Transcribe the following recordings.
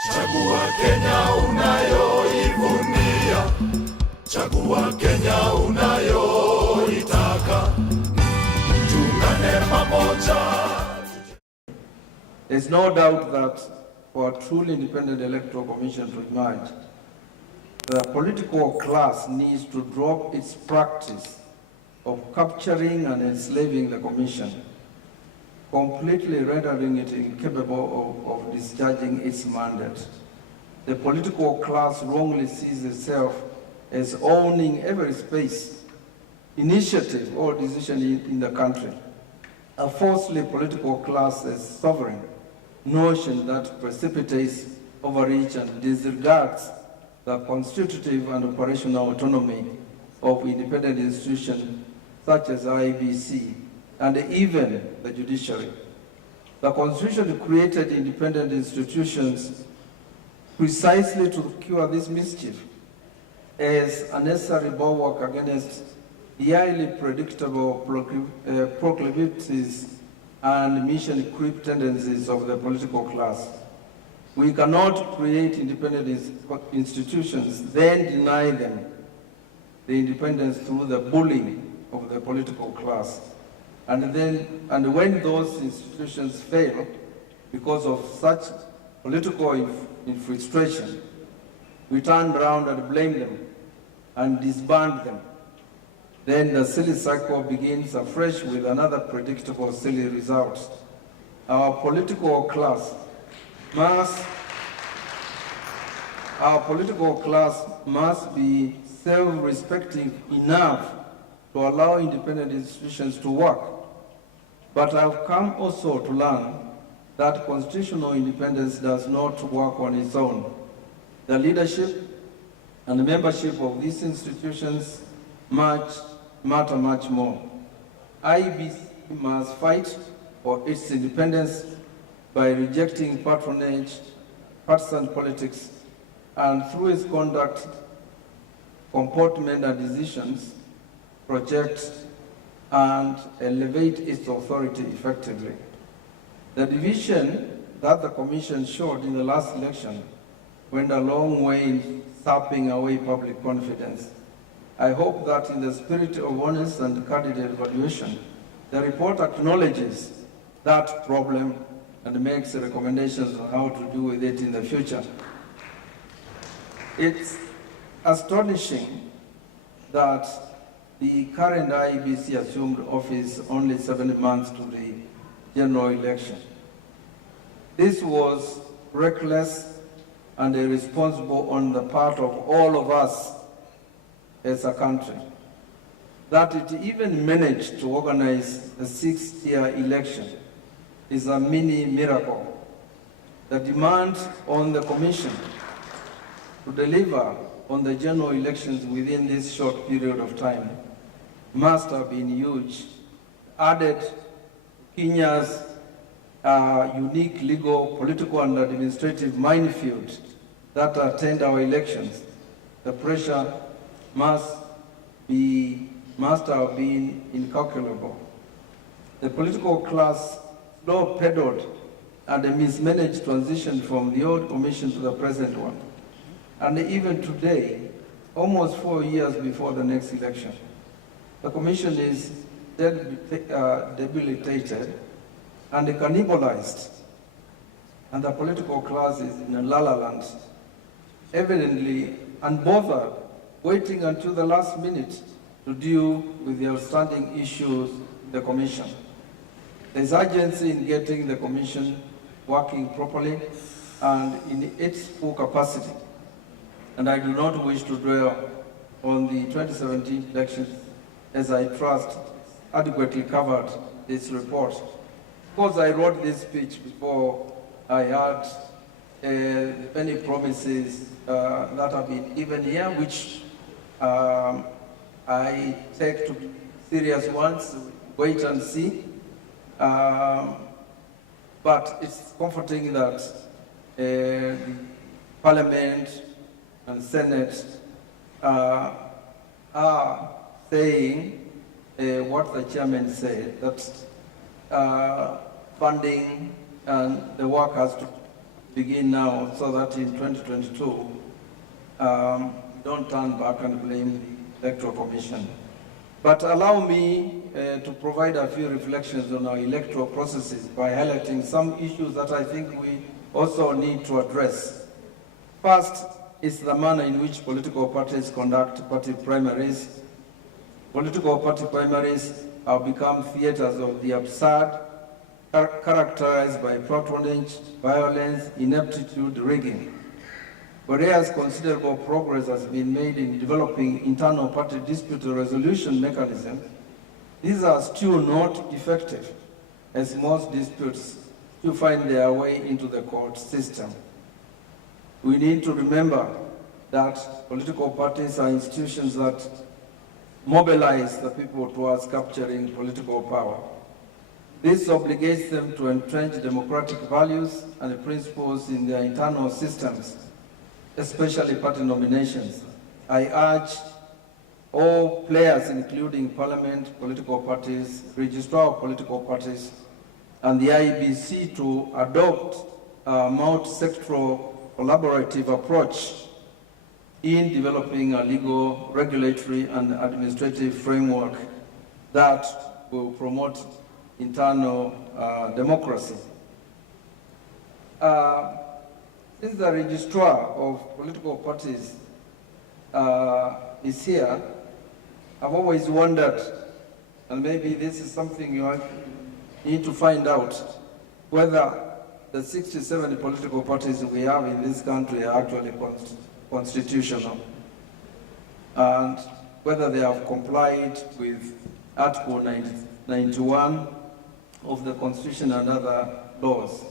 Chagua Kenya unayoivunia, chagua Kenya unayoitaka, tuungane pamoja. There's no doubt that for a truly independent electoral commission to emerge, the political class needs to drop its practice of capturing and enslaving the commission, completely rendering it incapable of discharging its mandate. The political class wrongly sees itself as owning every space, initiative, or decision in the country. A falsely political class as sovereign notion that precipitates overreach and disregards the constitutive and operational autonomy of independent institutions such as IEBC and even the judiciary. The Constitution created independent institutions precisely to cure this mischief as a necessary bulwark against the highly predictable proclivities and mission creep tendencies of the political class. We cannot create independent institutions, then deny them the independence through the bullying of the political class. And when those institutions fail because of such political infiltration, we turn around and blame them and disband them. Then the silly cycle begins afresh with another predictable silly result. Our political class must be self-respecting enough to allow independent institutions to work. But I've come also to learn that constitutional independence does not work on its own. The leadership and the membership of these institutions matter much more. IEBC must fight for its independence by rejecting patronage, partisan politics, and through its conduct, comportment, and decisions, project and elevate its authority effectively. The division that the Commission showed in the last election went a long way in sapping away public confidence. I hope that in the spirit of honest and candid evaluation, the report acknowledges that problem and makes recommendations on how to do with it in the future. It's astonishing that the current IEBC assumed office only 7 months to the general election. This was reckless and irresponsible on the part of all of us as a country. That it even managed to organize a 6-year election is a mini miracle. The demand on the Commission to deliver on the general elections within this short period of time must have been huge. Added Kenya's unique legal, political, and administrative minefield that attend our elections, the pressure must have been incalculable. The political class slow-pedaled and a mismanaged transition from the old commission to the present one. And even today, almost 4 years before the next election, the commission is debilitated and cannibalized, and the political class is in a la-la land, evidently unbothered, waiting until the last minute to deal with the outstanding issues in the commission. There's urgency in getting the commission working properly and in its full capacity. And I do not wish to dwell on the 2017 elections, as I trust adequately covered this report. Of course, I wrote this speech before I had many promises that have been given here, which I take to be serious ones, wait and see. But it's comforting that the Parliament and Senate are saying what the chairman said, that funding and the work has to begin now so that in 2022, don't turn back and blame the Electoral Commission. But allow me to provide a few reflections on our electoral processes by highlighting some issues that I think we also need to address. First is the manner in which political parties conduct party primaries. Political party primaries have become theaters of the absurd, characterized by patronage, violence, ineptitude, rigging. Whereas considerable progress has been made in developing internal party dispute resolution mechanisms, these are still not effective, as most disputes still find their way into the court system. We need to remember that political parties are institutions that mobilize the people towards capturing political power. This obligates them to entrench democratic values and principles in their internal systems, especially party nominations. I urge all players, including Parliament, political parties, registrar of political parties, and the IEBC to adopt a multi-sectoral collaborative approach in developing a legal, regulatory, and administrative framework that will promote internal democracy. Since the registrar of political parties is here, I've always wondered, and maybe this is something you need to find out, whether the 67 political parties we have in this country are actually constitutional, and whether they have complied with Article 91 of the Constitution and other laws.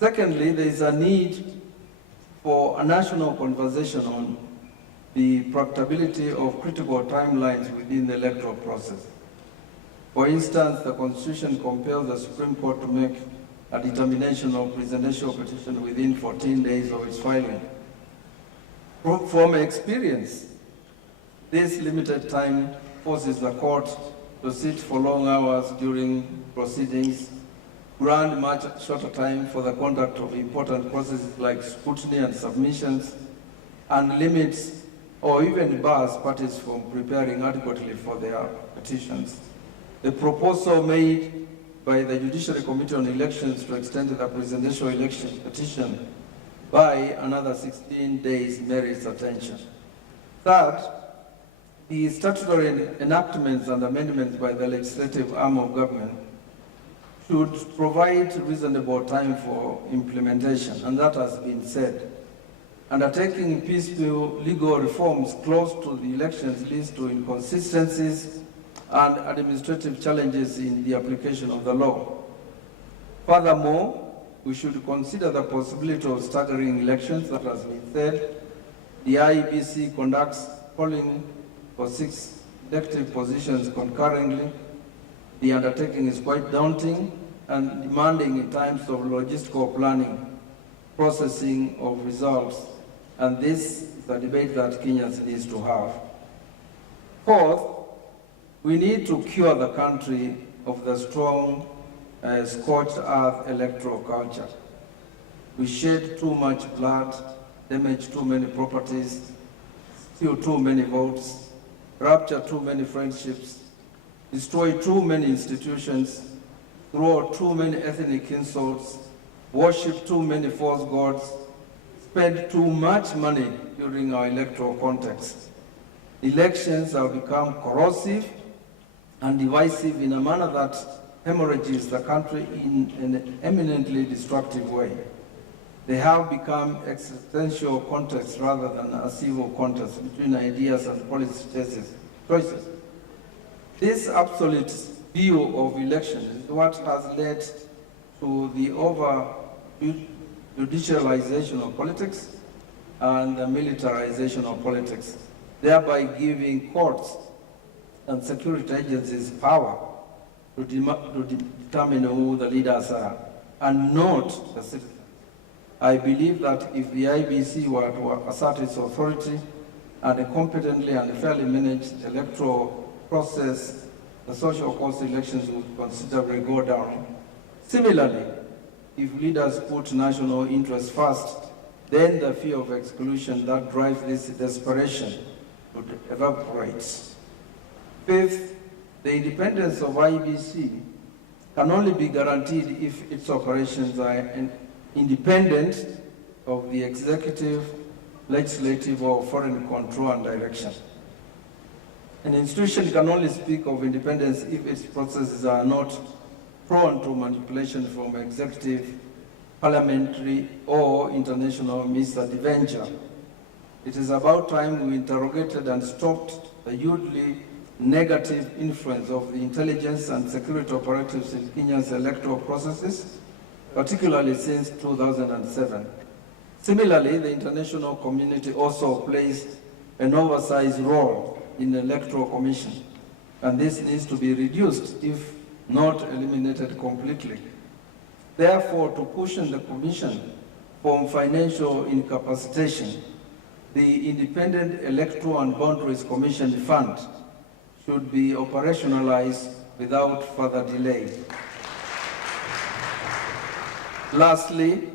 Secondly, there is a need for a national conversation on the practicability of critical timelines within the electoral process. For instance, the Constitution compels the Supreme Court to make a determination of presidential petition within 14 days of its filing. From experience, this limited time forces the court to sit for long hours during proceedings, grant much shorter time for the conduct of important processes like scrutiny and submissions, and limits or even bars parties from preparing adequately for their petitions. The proposal made by the Judiciary Committee on Elections to extend the presidential election petition by another 16 days merits attention. Third, the statutory enactments and amendments by the legislative arm of government should provide reasonable time for implementation, and that has been said. Undertaking piecemeal legal reforms close to the elections leads to inconsistencies and administrative challenges in the application of the law. Furthermore, we should consider the possibility of staggering elections, that has been said. The IEBC conducts polling for 6 elective positions concurrently. The undertaking is quite daunting and demanding in terms of logistical planning, processing of results, and this is a debate that Kenyans need to have. Fourth, we need to cure the country of the strong scorched earth electoral culture. We shed too much blood, damage too many properties, steal too many votes, rupture too many friendships, destroy too many institutions, throw too many ethnic insults, worship too many false gods, spend too much money during our electoral context. Elections have become corrosive and divisive in a manner that hemorrhages the country in an eminently destructive way. They have become existential contests rather than a civil contest between ideas and policy choices. This absolute view of elections is what has led to the over-judicialization of politics and the militarization of politics, thereby giving courts and security agencies power to determine who the leaders are, and not the citizens. I believe that if the IEBC were to assert its authority and competently and fairly manage the electoral process, the social cost elections would considerably go down. Similarly, if leaders put national interests first, then the fear of exclusion that drives this desperation would evaporate. Fifth, the independence of IEBC can only be guaranteed if its operations are independent of the executive, legislative, or foreign control and direction. An institution can only speak of independence if its processes are not prone to manipulation from executive, parliamentary, or international misadventure. It is about time we interrogated and stopped the hugely negative influence of the intelligence and security operatives in Kenya's electoral processes, particularly since 2007. Similarly, the international community also plays an oversized role in the Electoral Commission, and this needs to be reduced, if not eliminated completely. Therefore, to cushion the Commission from financial incapacitation, the Independent Electoral and Boundaries Commission Fund should be operationalized without further delay. Lastly,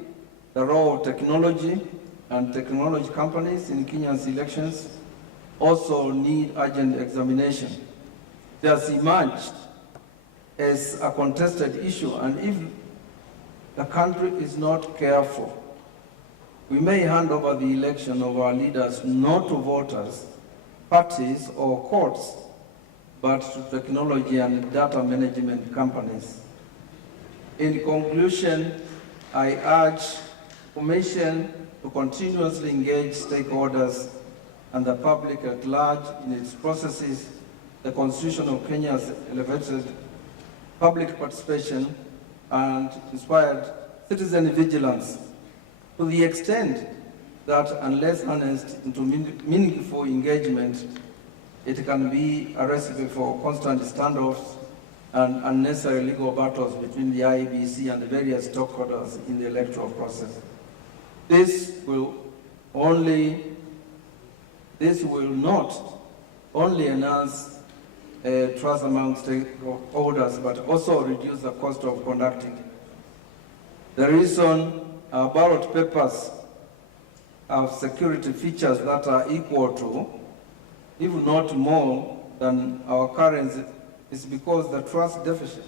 the role of technology and technology companies in Kenya's elections also need urgent examination. It has emerged as a contested issue, and if the country is not careful, we may hand over the election of our leaders not to voters, parties, or courts, but to technology and data management companies. In conclusion, I urge the Commission to continuously engage stakeholders and the public at large in its processes. The Constitution of Kenya has elevated public participation and inspired citizen vigilance to the extent that unless harnessed into meaningful engagement, it can be a recipe for constant standoffs and unnecessary legal battles between the IEBC and the various stakeholders in the electoral process. This will not only enhance trust among stakeholders, but also reduce the cost of conducting. The reason our ballot papers have security features that are equal to, if not more than our current, is because the trust deficit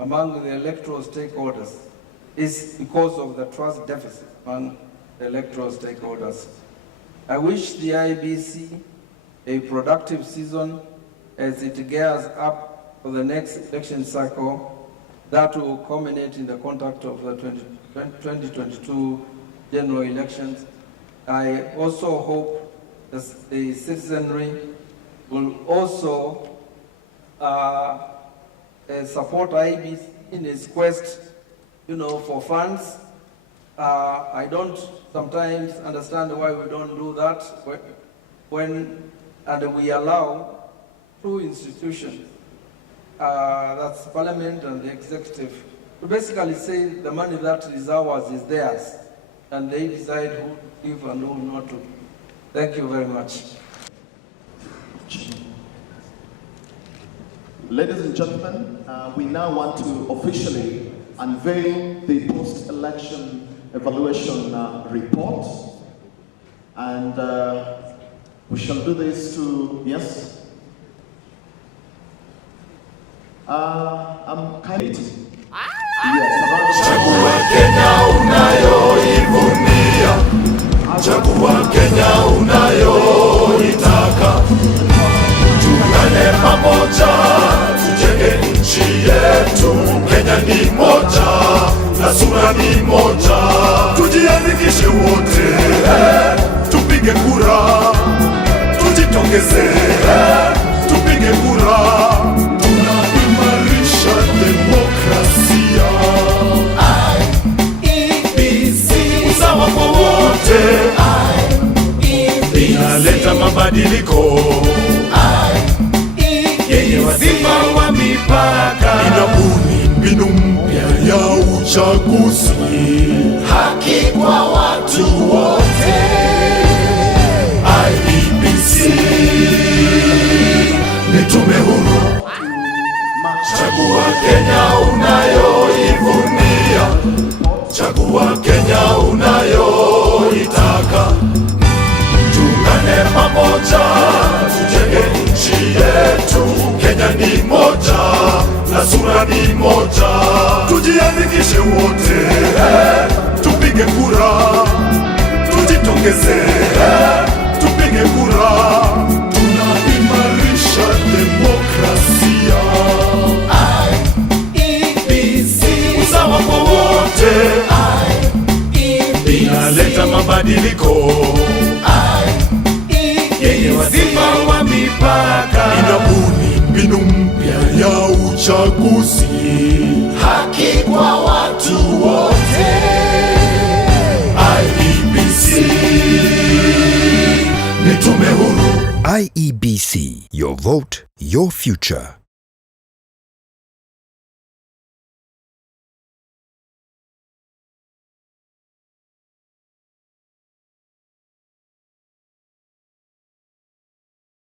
among the electoral stakeholders is because of the trust deficit among the electoral stakeholders. I wish the IEBC a productive season as it gears up for the next election cycle that will culminate in the conduct of the 2022 general elections. I also hope that the citizenry will also support IEBC in its quest, for funds. I don't sometimes understand why we don't do that and we allow two institutions, that's Parliament and the Executive, to basically say the money that is ours is theirs, and they decide who to give and who not to. Thank you very much. Ladies and gentlemen, we now want to officially unveil the post-election evaluation report, and we shall do this to, yes? I'm kind of... Chagua Kenya unayoivunia, chagua Kenya unayoitaka, tuungane pamoja, tujenge nchi yetu. Kenya ni moja na sura ni moja, tujiandikishe wote, tupige kura, tujitokeze, tupige kura, tunaimarisha demokrasia. IEBC, usawa kwa wote, inaleta mabadiliko yenye wazima wa mipaka, inabuni mbinu mpya ya uchaguzi, haki kwa watu wote. IEBC ni tume huru. Chagua Kenya unayoivunia, ongezea, tupige kura, tunaimarisha demokrasia. IEBC, usawa kwa wote. IEBC, inaleta mabadiliko. Yenye wazima wa mipaka, inabuni mbinu mpya ya uchaguzi, haki kwa watu wote. IEBC ni tume huru. IEBC, your vote, your future.